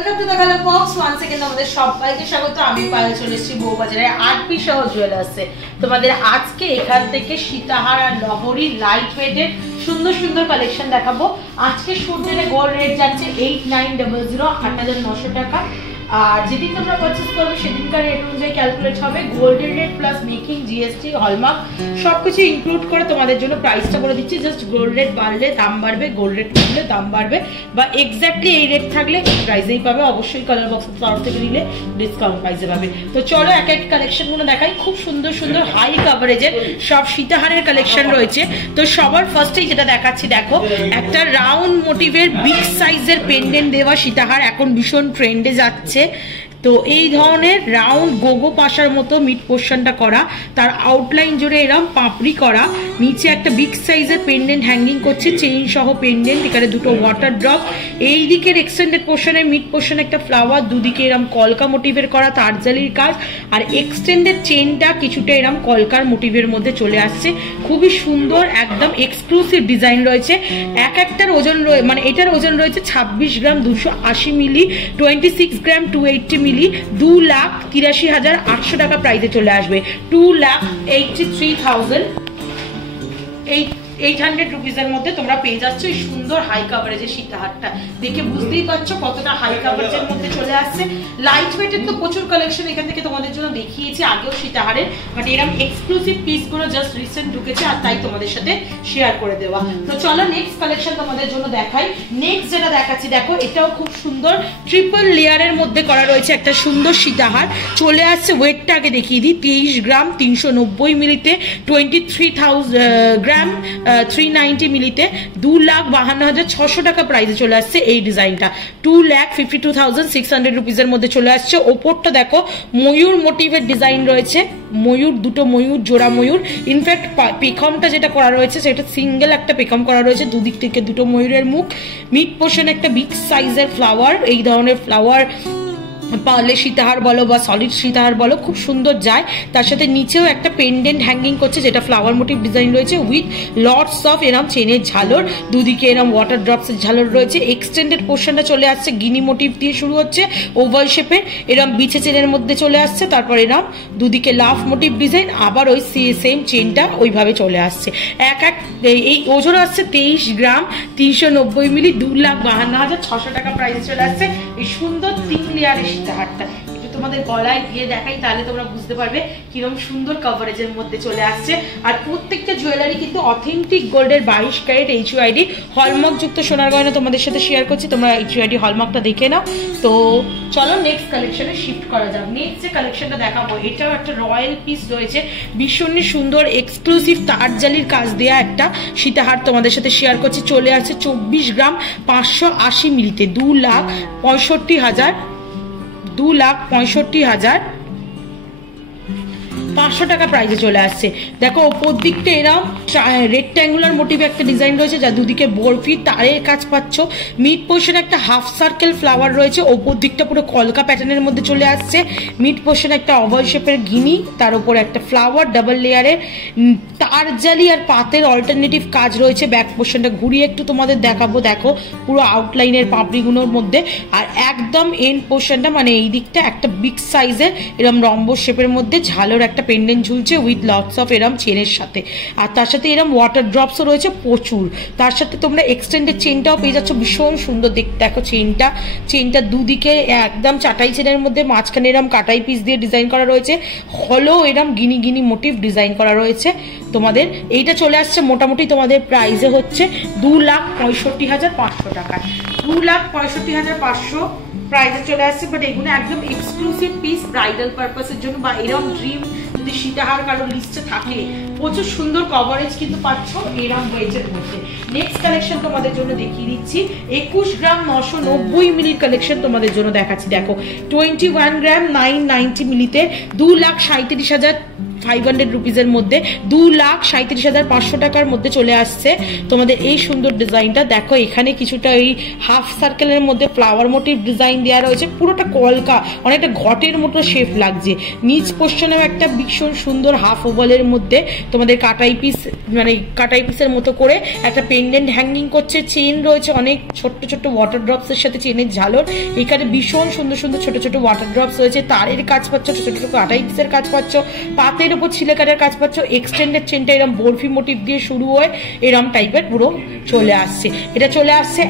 Welcome to the colour box. One second আমাদের সবাইকে স্বাগত। আমি পায়েল চলে এসেছি বউবাজারে 8 পিস সহ জুয়েলার্সে। তোমাদের আজকে এখান থেকে সীতাহার আর লহরি লাইট ওয়েটের সুন্দর সুন্দর কালেকশন দেখাবো। আজকে শুট ডেটে গোল্ড রেট যাচ্ছে 8900 8900 টাকা। আর যেদিন তোমরা পারচেজ করবে সেদিনকার রেট অনুযায়ী ক্যালকুলেট হবে। গোল্ডের rate plus making, GST, hallmark সবকিছু ইনক্লুড করে তোমাদের জন্য প্রাইসটা বলে দিচ্ছি। জাস্ট গোল্ড রেট বাড়লে দাম বাড়বে, গোল্ড রেট কমলে দাম বাড়বে, বা এক্স্যাক্টলি এই রেট থাকলে প্রাইসেই পাবে। অবশ্যই কালার বক্সের তরফ থেকে নিলে ডিসকাউন্ট প্রাইসে পাবে। তো চলো এক এক কালেকশনগুলো দেখাই। খুব সুন্দর সুন্দর হাই কাভারেজের সব সীতাহারের কালেকশন রয়েছে। তো সবার ফার্স্টেই যেটা দেখাচ্ছি, দেখো একটা রাউন্ড মোটিভের বিগ সাইজের পেন্ডেন্ট দেওয়া সীতাহার এখন ভীষণ ট্রেন্ডে যাচ্ছে। তো এই ধরনের রাউন্ড গোগো পাশার মতো মিড পোর্শনটা করা, তার আউটলাইন জুড়ে এরকম পাপড়ি করা, নিচে একটা বিগ সাইজের পেন্ডেন্ট হ্যাঙ্গিং করছে, চেইন সহ পেন্ডেন্ট, এখানে দুটো ওয়াটার ড্রপ। এই দিকের এক্সটেন্ডেড পোর্শনে মিড পোর্শনে একটা ফ্লাওয়ার, দুদিকে এরকম কলকা মোটিভের করা তারজালির কাজ, আর এক্সটেন্ডেড চেইনটা কিছুটা এরকম কলকার মোটিভের মধ্যে চলে আসছে। খুবই সুন্দর, একদম এক্সক্লুসিভ ডিজাইন রয়েছে। এক একটার ওজন মানে এটার ওজন রয়েছে 26 গ্রাম 280 মিলি, 26 গ্রাম 280 মিলি, 2,83,800 টাকা প্রাইসে চলে আসবে। 2,83,800 রুপিসের মধ্যে তোমরা পেয়ে যাচ্ছ এই সুন্দর হাই কাভারেজের সীতাহারটা। দেখে বুঝতেই পারছো কতটা হাই কাভারেজের মধ্যে চলে আসছে। লাইট ওয়েটের তো প্রচুর কালেকশন এখান থেকে তোমাদের জন্য দেখিয়েছি আগেও সীতাহারের, বাট এরকম এক্সক্লুসিভ পিসগুলো জাস্ট রিসেন্ট ঢুকেছে আর তাই তোমাদের সাথে শেয়ার করে দেওয়া। তো চলো নেক্সট কালেকশন তোমাদের জন্য দেখাই। নেক্সট যেটা দেখাচ্ছি, দেখো এটাও খুব সুন্দর ট্রিপল লেয়ারের মধ্যে করা রয়েছে একটা সুন্দর সীতাহার। চলে আসছে ওয়েটটা আগে দেখিয়ে দিই, 23 গ্রাম 390 মিলিতে, 23,000 গ্রাম 390 মিলিতে, 2,52,600 টাকা প্রাইসে চলে আসছে এই ডিজাইনটা। 2,52,600 রুপিসের মধ্যে চলে আসছে। ওপরটা দেখো ময়ূর মোটিভের ডিজাইন রয়েছে, ময়ূর, দুটো ময়ূর, জোড়া ময়ূর। ইনফ্যাক্ট পেখমটা যেটা করা রয়েছে সেটা সিঙ্গেল একটা পেখম করা রয়েছে, দুদিক থেকে দুটো ময়ূরের মুখ। মিড পোর্শন একটা বিগ সাইজের ফ্লাওয়ার, এই ধরনের ফ্লাওয়ার পার্লে সীতাহার বলো বা সলিড সীতাহার বলো খুব সুন্দর যায়। তার সাথে নিচেও একটা পেন্ডেন্ট হ্যাঙ্গিং করছে যেটা ফ্লাওয়ার মোটিভ ডিজাইন রয়েছে উইথ লটস অফ এরম চেনের ঝালর, দুদিকে এরম ওয়াটার ড্রপসের ঝালর রয়েছে। এক্সটেন্ডেড পোর্শনটা চলে আসছে গিনি মোটিভ দিয়ে শুরু হচ্ছে, ওভাল শেপের এরম বিছে চেনের মধ্যে চলে আসছে। তারপর এরম দুদিকে লাফ মোটিভ ডিজাইন, আবার ওই সেম চেনটা ওইভাবে চলে আসছে। এই ওজন আসছে 23 গ্রাম 390 মিলি, 2,52,600 টাকা প্রাইসে চলে আসছে এই সুন্দর 3 লেয়ারের সীতাহারটা। একটু তোমাদের গলায় দিয়ে দেখাই, তাহলে তোমরা বুঝতে পারবে কিরকম সুন্দর কভারেজের মধ্যে চলে আসছে। আর প্রত্যেকটা জুয়েলারি কিন্তু অথেন্টিক গোল্ডের 22 ক্যারেট HUID হলমার্ক যুক্ত সোনার গয়না তোমাদের সাথে শেয়ার করছি। তোমরা HUID হলমার্কটা দেখে নাও। তো চলো নেক্সট কালেকশনে শিফট করা যাক। নেক্সট যে কালেকশনটা দেখাবো এটাও একটা রয়্যাল পিস রয়েছে, ভীষণই সুন্দর এক্সক্লুসিভ তারজালির কাজ দেওয়া একটা সীতাহার তোমাদের সাথে শেয়ার করছি। চলে আসছে 24 গ্রাম 580 মিলিতে, 2,65,500 টাকা প্রাইসে চলে আসছে। দেখো ওপর দিকটা এরকম রেক্ট্যাঙ্গুলার মোটিভে একটা ডিজাইন রয়েছে, যা দুদিকে বরফি তারের কাজ পাচ্ছ। মিড পোর্শনে একটা হাফ সার্কেল ফ্লাওয়ার রয়েছে, ওপর দিকটা পুরো কলকা প্যাটার্নের মধ্যে চলে আসছে। মিড পোর্শনে একটা ওভাল শেপের গিনি, তার উপর একটা ফ্লাওয়ার ডাবল লেয়ারের তারজালি আর পাতের অল্টারনেটিভ কাজ রয়েছে। ব্যাক পোর্শনটা ঘুরিয়ে একটু তোমাদের দেখাবো, দেখো পুরো আউটলাইনের পাপড়িগুলোর মধ্যে। আর একদম এন্ড পোর্শনটা মানে এই দিকটা একটা বিগ সাইজের এরম রম্বস শেপের মধ্যে ঝালোর একটা পেন্ডেন্ট ঝুলছে উইথ লটস অফ এরম চেনের সাথে। আর তার সাথে এরম ওয়াটার ড্রপসও রয়েছে প্রচুর। তার সাথে তোমরা এক্সটেন্ডেড চেনটাও পেয়ে যাচ্ছ, ভীষণ সুন্দর দেখতে। দেখো চেনটা দুদিকে একদম চাটাই চেনের মধ্যে, মাঝখানে এরম কাটাই পিস দিয়ে ডিজাইন করা রয়েছে, হলো এরম গিনি গিনি মোটিভ ডিজাইন করা রয়েছে তোমাদের। এইটা চলে আসছে মোটামুটি তোমাদের প্রাইসে হচ্ছে 2,65,500 টাকায়, 2,65,500 প্রাইসে চলে আসছে। বাট এগুলো একদম এক্সক্লুসিভ পিস ব্রাইডাল পারপাসের জন্য, বা এরকম ড্রিম যদি সীতাহার কারো লিস্টে থাকে। প্রচুর সুন্দর কভারেজ কিন্তু পাচ্ছ এরকম ওয়েটের মধ্যে। নেক্সট কালেকশন তোমাদের জন্য দেখিয়ে দিচ্ছি, 21 গ্রাম 990 মিলির কালেকশন তোমাদের জন্য দেখাচ্ছি। দেখো 21 গ্রাম 990 মিলিতে, 2,37,000 500 রুপিসের মধ্যে 2,37,500 টাকার মধ্যে চলে আসছে তোমাদের এই সুন্দর ডিজাইনটা। দেখো এখানে কিছুটা এই হাফ সার্কেলের মধ্যে ফ্লাওয়ার মোটিভ ডিজাইন দেওয়া রয়েছে, পুরোটা কলকা, অনেকটা ঘটের মতো শেপ লাগছে। নিচ পোর্শনেও একটা ভীষণ সুন্দর হাফ ওভালের মধ্যে তোমাদের কাটাই পিস, মানে কাটাই পিসের মতো করে একটা পেন্ডেন্ট হ্যাঙ্গিং করছে। চেন রয়েছে অনেক ছোট্ট ছোট্ট ওয়াটার ড্রপসের সাথে চেনের ঝালর। এখানে ভীষণ সুন্দর সুন্দর ছোট ছোট ওয়াটার ড্রপস রয়েছে, তারের কাজ পাচ্ছ, ছোট ছোট কাটাই পিসের কাজ পাচ্ছ, পাতের উপর ছিলে কাটার কাজ পাচ্ছ। এক্সটেন্ডেড চেনটা এরকম বরফি মোটিভ দিয়ে শুরু হয়ে এরম টাইপের পুরো চলে আসছে। এটা চলে আসছে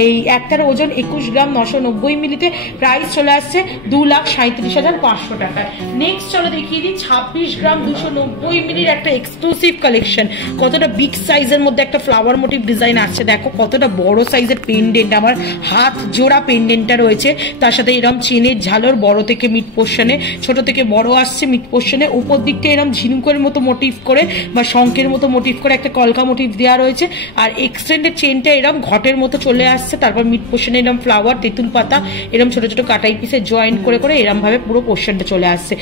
এই একটার ওজন 21 গ্রাম 990 মিলিতে, প্রাইস চলে আসছে 2,37,500 টাকায়। নেক্সট চলো দেখিয়ে দিই 26 গ্রাম 290 মিলির একটা এক্সক্লুসিভ কালেকশন। কতটা বিগ সাইজের মধ্যে একটা ফ্লাওয়ার মোটিভ ডিজাইন আসছে, দেখো কতটা বড় সাইজের পেন্ডেন্ট, আমার হাত জোড়া পেন্ডেন্টটা রয়েছে, তার সাথে এরম চেনের ঝালর বড় থেকে মিড পোর্শনে, ছোট থেকে বড় আসছে মিড পোর্শনে। উপর দিকটা এরম ঝিনুকের মতো মোটিভ করে বা শঙ্কের মতো মোটিভ করে একটা কলকা মোটিভ দেওয়া রয়েছে, আর এক্সটেন্ডেড চেনটা এরম ঘটের মতো চলে আসছে। তারপর মিড পোর্শনে এরম ফ্লাওয়ার, তেঁতুল পাতা এরম ছোট ছোট কাটাই পিসে জয়েন্ট করে করে এরম ভাবে পুরো পোর্শনটা চলে আসছে।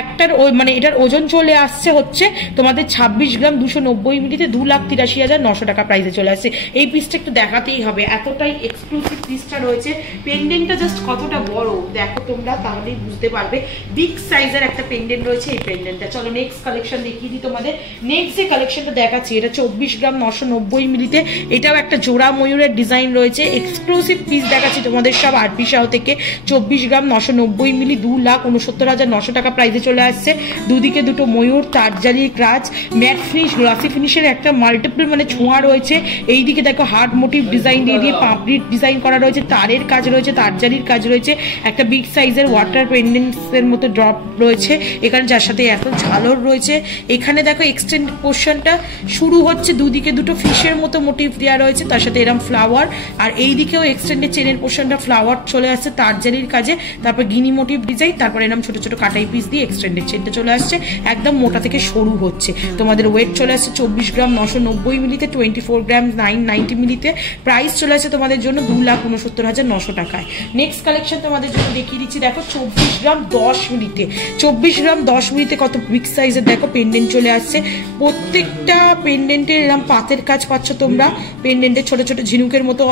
একটার মানে এটার ওজন চলে আসছে হচ্ছে তোমাদের 26 গ্রাম 290 মিলিতে 2,83,900 টাকা প্রাইসে চলে আসছে। এই পিসটা একটু দেখাতেই হবে, এতটাই এক্সক্লুসিভ পিসটা রয়েছে। পেন্ডেন্টটা জাস্ট কতটা বড় দেখো তোমরা, তাহলেই বুঝতে পারবে বিগ সাইজের একটা পেন্ডেন্ট রয়েছে এই পেন্ডেন্টটা। চলো নেক্সট কালেকশন দেখিয়ে দিই তোমাদের। নেক্সট যে কালেকশনটা দেখাচ্ছি এটা 24 গ্রাম 990 মিলিতে, এটাও একটা জোড়া ময়ূরের ডিজাইন রয়েছে। এক্সক্লুসিভ পিস দেখাচ্ছি তোমাদের সব আরপি শাও থেকে। 24 গ্রাম 990 মিলি 2,69,900 টাকা প্রাইসে চলে আসছে। দুদিকে দুটো ময়ূর, তারজালির কাজ, ম্যাট ফিনিশ, গ্লাসি ফিনিশের একটা মাল্টিপল মানে ছোঁয়া রয়েছে। এইদিকে দেখো হার্ড মোটিভ ডিজাইন দিয়ে দিয়ে পাপড়ির ডিজাইন করা রয়েছে, তারের কাজ রয়েছে, তারজালির কাজ রয়েছে, একটা বিগ সাইজের ওয়াটার পেন্ডেন্টসের মতো ড্রপ রয়েছে এখানে, যার সাথে এত ঝালর রয়েছে। এখানে দেখো এক্সটেন্ড পোর্শনটা শুরু হচ্ছে, দুদিকে দুটো ফিশের মতো মোটিভ দেওয়া রয়েছে, তার সাথে এরম ফ্লাওয়ার, আর এইদিকেও এক্সটেন্ডেড চেনের পোর্শনটা ফ্লাওয়ার চলে আসছে তারজালির কাজে, তারপর গিনি মোটিভ ডিজাইন, তারপর এরম ছোট ছোট কাটাই পিস দিয়ে এক্সটেন্ডেড চেনটা চলে আসছে। একদম মোটা থেকে সরু হচ্ছে। তোমাদের ওয়েট চলে আসছে 24 গ্রাম 990 মিলিতে, 24 গ্রাম 990 মিলিতে, প্রাইস চলে আসছে তোমাদের জন্য 2,69,900 টাকায়। নেক্সট কালেকশন তোমাদের জন্য দেখিয়ে দিচ্ছি, দেখো 24 গ্রাম 10 মিলিতে, 24 গ্রাম 10 মিলিতে কত বিগ সাইজের দেখো পেন্ডেন্ট চলে আসছে। প্রত্যেকটা পেন্ডেন্টের এরকম পাতের কাজ পাচ্ছ তোমরা, পেন্ডেন্টের ছোট ছোট ঝিনুকের মতো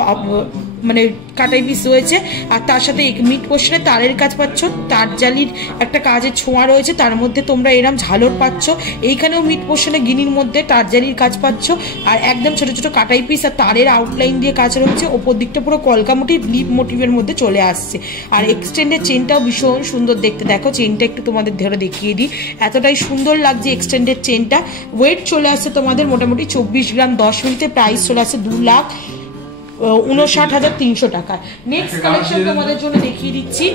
মানে কাটাই পিস রয়েছে, আর তার সাথে মিড পোর্শনে তারের কাজ পাচ্ছ, তারজালির একটা কাজের ছোঁয়া রয়েছে, তার মধ্যে তোমরা এরম ঝালর পাচ্ছ। এইখানেও মিড পোর্শনে গিনির মধ্যে তারজালির কাজ পাচ্ছ, আর একদম ছোট ছোট কাটাই পিস আর তারের আউটলাইন দিয়ে কাজ রয়েছে। ওপর দিকটা পুরো কলকা মোটিভ লিপ মোটিভের মধ্যে চলে আসছে, আর এক্সটেন্ডেড চেনটাও ভীষণ সুন্দর দেখতে। দেখো চেনটা একটু তোমাদের ধরে দেখিয়ে দিই, এতটাই সুন্দর লাগছে এক্সটেন্ডেড চেনটা। ওয়েট চলে আসছে তোমাদের মোটামুটি 24 গ্রাম 10 মিলিতে, প্রাইস চলে আসছে 2,59,300 টাকা। নেক্সট কালেকশন তোমাদের জন্য দেখিয়ে দিচ্ছি,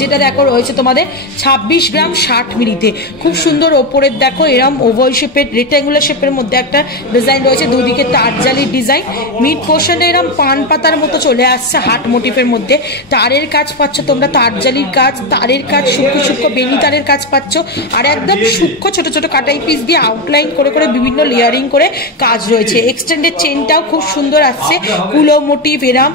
যেটা দেখো রয়েছে তোমাদের 26 গ্রাম 60 মিলিতে, খুব সুন্দর ওপরের দেখো এরম ওভাল শেপের রেক্ট্যাঙ্গুলার শেপের মধ্যে একটা ডিজাইন রয়েছে, দুদিকে তারজালির ডিজাইন, মিড পোর্শনে এরম পান পাতার মতো চলে আসছে হার্ট মোটিভের মধ্যে, তারের কাজ পাচ্ছ তোমরা, তারজালির কাজ, তারের কাজ, সূক্ষ্ম সূক্ষ্ম বেনি তারের কাজ পাচ্ছ, আর একদম সূক্ষ্ম ছোট ছোট কাটাই পিস দিয়ে আউটলাইন করে করে বিভিন্ন লেয়ারিং করে কাজ রয়েছে। এক্সটেন্ডেড চেনটাও খুব সুন্দর আসছে, কুলো মোটিভ এরম,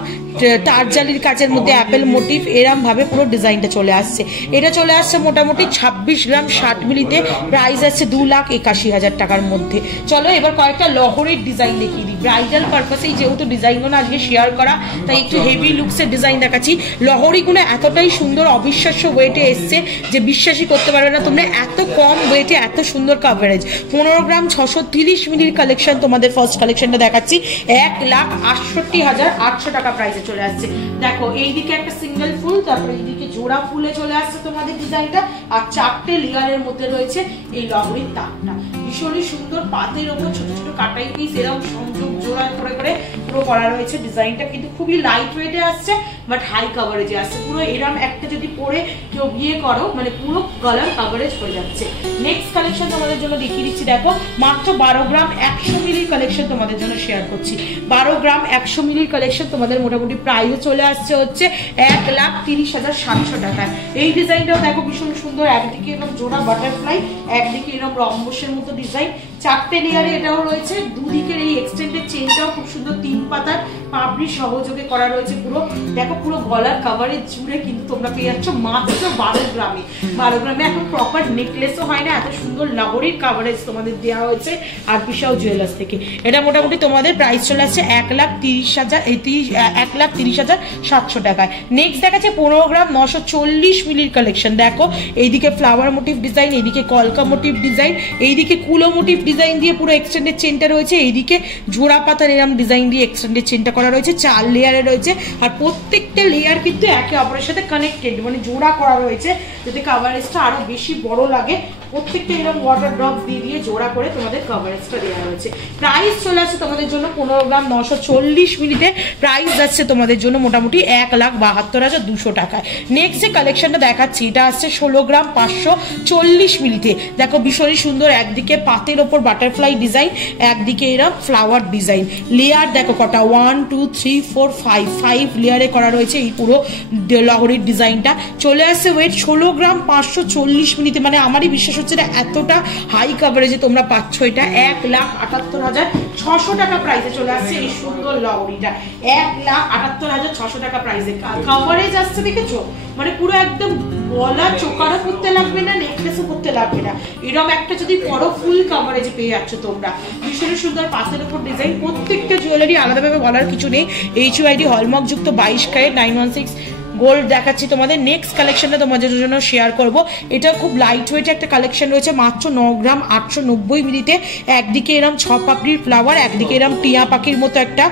তারজালির কাজের মধ্যে অ্যাপেল মোটিভ, এরম ভাবে পুরো ডিজাইনটা চলে আসছে। এটা চলে আসছে মোটামুটি 26 গ্রাম 60 মিলিতে, প্রাইস আছে 2,81,000 টাকার মধ্যে। চলো এবার কয়েকটা লহরের ডিজাইন দেখিয়ে দিই, ব্রাইডাল পারপাসেই যেহেতু ডিজাইনগুলো আজকে শেয়ার করা, তাই একটু হেভি লুকসের ডিজাইন দেখাচ্ছি। লহরিগুলো এতটাই সুন্দর অবিশ্বাস্য ওয়েটে এসছে যে বিশ্বাসই করতে পারবে না তোমরা, এত কম ওয়েটে এত সুন্দর কাভারেজ। 15 গ্রাম 630 মিলির কালেকশন তোমাদের ফার্স্ট কালেকশনটা দেখাচ্ছি, 1,68,800 টাকা প্রাইসে চলে আসছে। দেখো এইদিকে একটা সিঙ্গেল ফুল, তারপরে এইদিকে জোড়া ফুলে চলে আসছে তোমাদের ডিজাইনটা, আর 4টে লেয়ারের মধ্যে রয়েছে এই লহরির তাকটা, ভীষণই সুন্দর। পাতের ওপর ছোট ছোট কাটাই পিস এরকম সংযোগ জোড়া করে করে পুরো করা রয়েছে। ডিজাইনটা কিন্তু খুবই লাইট ওয়েটে আসছে, বাট হাই কাভারেজে আসছে। পুরো এরম একটা যদি পরে কেউ বিয়ে করো মানে পুরো গলার কাভারেজ হয়ে যাচ্ছে। নেক্সট কালেকশন তোমাদের জন্য দেখিয়ে দিচ্ছি, দেখো মাত্র 12 গ্রাম 100 মিলির কালেকশন তোমাদের জন্য শেয়ার করছি। 12 গ্রাম 100 মিলির কালেকশন তোমাদের মোটামুটি প্রাইসে চলে আসছে হচ্ছে 1,30,700 টাকায়। এই ডিজাইনটাও দেখো ভীষণ সুন্দর, একদিকে এরকম জোড়া বাটারফ্লাই, একদিকে এরকম রম্বসের মতো ডিজাইন, 4টে লেয়ারে এটাও রয়েছে। দুদিকের এই এক্সটেন্ডেড চেনটাও খুব সুন্দর, 3 পাতার পাবড়ি সহযোগে করা রয়েছে। পুরো দেখো পুরো গলার কাভারেজ জুড়ে কিন্তু তোমরা পেয়ে যাচ্ছ মাত্র 12 গ্রামে। 12 গ্রামে এখন প্রপার নেকলেসও হয় না, এত সুন্দর লাহোরির কাভারেজ তোমাদের দেওয়া হয়েছে আরপি শাহ জুয়েলার্স থেকে। এটা মোটামুটি তোমাদের প্রাইস চলে আসছে 1,30,700 টাকায়। নেক্সট দেখাচ্ছে 15 গ্রাম 940 মিলির কালেকশন। দেখো এইদিকে ফ্লাওয়ার মোটিভ ডিজাইন, এইদিকে কলকা মোটিভ ডিজাইন, এইদিকে কুলো মোটিভ ডিজাইন দিয়ে পুরো এক্সটেন্ডেড চেনটা রয়েছে, এইদিকে ঝোড়া পাতার এরম ডিজাইন দিয়ে এক্সটেন্ডেড চেনটা করা রয়েছে। 4 লেয়ারে রয়েছে আর প্রত্যেকটা লেয়ার কিন্তু একে অপরের সাথে কানেক্টেড, মানে জোড়া করা রয়েছে যাতে কাভারেজটা আরো বেশি বড় লাগে। প্রত্যেকটা এরকম ওয়াটার ড্রপ দিয়ে জোড়া করে তোমাদের কাভারেজটা দেওয়া রয়েছে। প্রাইস চলে আসছে তোমাদের জন্য 15 গ্রাম 940 মিলিতে প্রাইস যাচ্ছে তোমাদের জন্য মোটামুটি 1,72,200 টাকায়। নেক্সট যে কালেকশনটা দেখাচ্ছি এটা আসছে 16 গ্রাম 540 মিলিতে। দেখো ভীষণই সুন্দর, একদিকে পাতের ওপর বাটারফ্লাই ডিজাইন, একদিকে এরকম ফ্লাওয়ার ডিজাইন। লেয়ার দেখো কটা, 1 2 3 4 5 লেয়ারে করা রয়েছে এই পুরো লাহোরির ডিজাইনটা। চলে আসছে ওয়েট 16 গ্রাম 540 মিলিতে, মানে আমারই বিশ্বাস হচ্ছে না এতটা হাই কাভারেজে তোমরা পাচ্ছ। এটা 1,78,600 টাকা প্রাইসে চলে আসছে এই সুন্দর লাহোরিটা। 1,78,600 টাকা প্রাইসে কাভারেজ আসছে, দেখেছো? মানে পুরো একদম গলা চোকারও করতে লাগবে না, নেকলেসও করতে লাগবে না, এরকম একটা যদি বড় ফুল কাভারেজে পেয়ে যাচ্ছ তোমরা। ভীষণ সুন্দর পাতের উপর ডিজাইন। প্রত্যেকটা জুয়েলারি আলাদাভাবে বলার কিছু নেই। HUID হলমার্ক যুক্ত 22 ক্যারেট 916 গোল্ড দেখাচ্ছি তোমাদের। নেক্সট কালেকশনটা তোমাদের জন্য শেয়ার করব। এটা খুব লাইট ওয়েট একটা কালেকশন রয়েছে মাত্র 9 গ্রাম 890 মিলিতে। একদিকে এরম 6 পাপড়ির ফ্লাওয়ার, একদিকে এরম টিয়া পাখির মতো একটা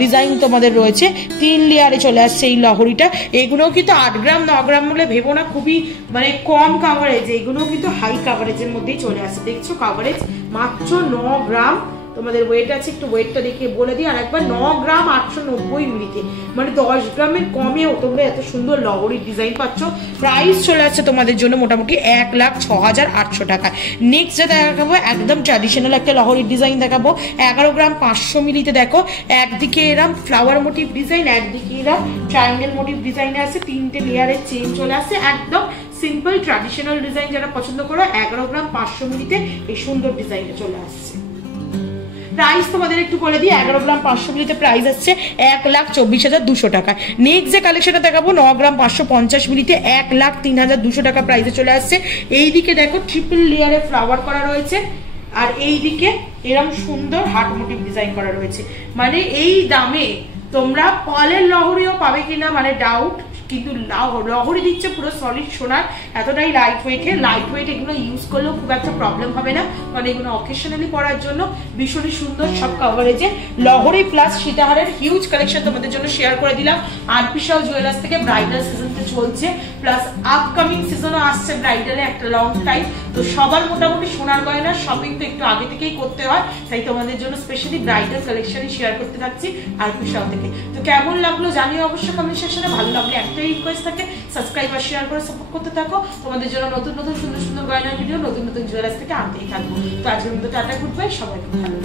ডিজাইন তোমাদের রয়েছে। 3 লেয়ারে চলে আসছে এই লাহোরিটা। এগুলোও কিন্তু 8 গ্রাম 9 গ্রাম বলে ভেবো না খুবই মানে কম কাভারেজ, এগুলোও কিন্তু হাই কাভারেজের মধ্যেই চলে আসছে। দেখছো কাভারেজ মাত্র 9 গ্রাম। তোমাদের ওয়েট আছে, একটু ওয়েটটা দেখিয়ে বলে দিই আর একবার, 9 গ্রাম 890 মিলিতে, মানে 10 গ্রামের কমেও তোমরা এত সুন্দর লাহোরির ডিজাইন পাচ্ছ। প্রাইস চলে আসছে তোমাদের জন্য মোটামুটি 1,06,800 টাকায়। নেক্সট যেটা দেখাবো একদম ট্র্যাডিশনাল একটা লাহোরির ডিজাইন দেখাবো। 11 গ্রাম 500 মিলিতে। দেখো একদিকে এরম ফ্লাওয়ার মোটিভ ডিজাইন, একদিকে এরম ট্রায়াঙ্গেল মোটিভ ডিজাইনে আছে। 3টে লেয়ারের চেন চলে আসছে, একদম সিম্পল ট্র্যাডিশনাল ডিজাইন যারা পছন্দ করো 11 গ্রাম 500 মিলিতে এই সুন্দর ডিজাইনটা চলে আসছে। প্রাইস তোমাদের একটু বলে দিই, 11 গ্রাম 500 মিলিতে প্রাইস আসছে 1,24,200 টাকা। নেক্সট যে কালেকশনটা দেখাবো 9 গ্রাম 550 মিলিতে 1,03,200 টাকা প্রাইসে চলে আসছে। এইদিকে দেখো ট্রিপল লেয়ারে ফ্লাওয়ার করা রয়েছে আর এইদিকে এরকম সুন্দর হার্ট মোটিভ ডিজাইন করা রয়েছে। মানে এই দামে তোমরা পলের লাহোরিও পাবে কিনা মানে ডাউট, কিন্তু লাহোরি দিচ্ছে পুরো সলিড সোনার, এতটাই লাইট ওয়েট। এগুলো ইউজ করলেও খুব একটা প্রবলেম হবে না, মানে এগুলো অকেশনালি পরার জন্য ভীষণই সুন্দর সব কাভারেজে লাহোরি প্লাস সীতাহারের হিউজ কালেকশন তোমাদের জন্য শেয়ার করে দিলাম। আরপি শাহ জুয়েলার্স থেকে ব্রাইডাল সিজনটা চলছে, প্লাস আপকামিং সিজনও আসছে ব্রাইডালে একটা লং টাইম। তো সবার মোটামুটি সোনার গয়নার শপিং তো একটু আগে থেকেই করতে হয়, তাই তোমাদের জন্য স্পেশালি ব্রাইডাল কালেকশনই শেয়ার করতে থাকছি আরপি শাহ থেকে। তো কেমন লাগলো জানিও অবশ্যই কমেন্ট সেকশনে। ভালো লাগলে একটাই রিকোয়েস্ট থাকে, সাবস্ক্রাইব আর শেয়ার করে সাপোর্ট করতে থাকো। তোমাদের জন্য নতুন নতুন সুন্দর সুন্দর গয়নার ভিডিও নতুন নতুন জুয়েলার্স থেকে আনতেই থাকবো। তো আজকের মতো টাটা, গুড বাই, সবাইকে ভালো।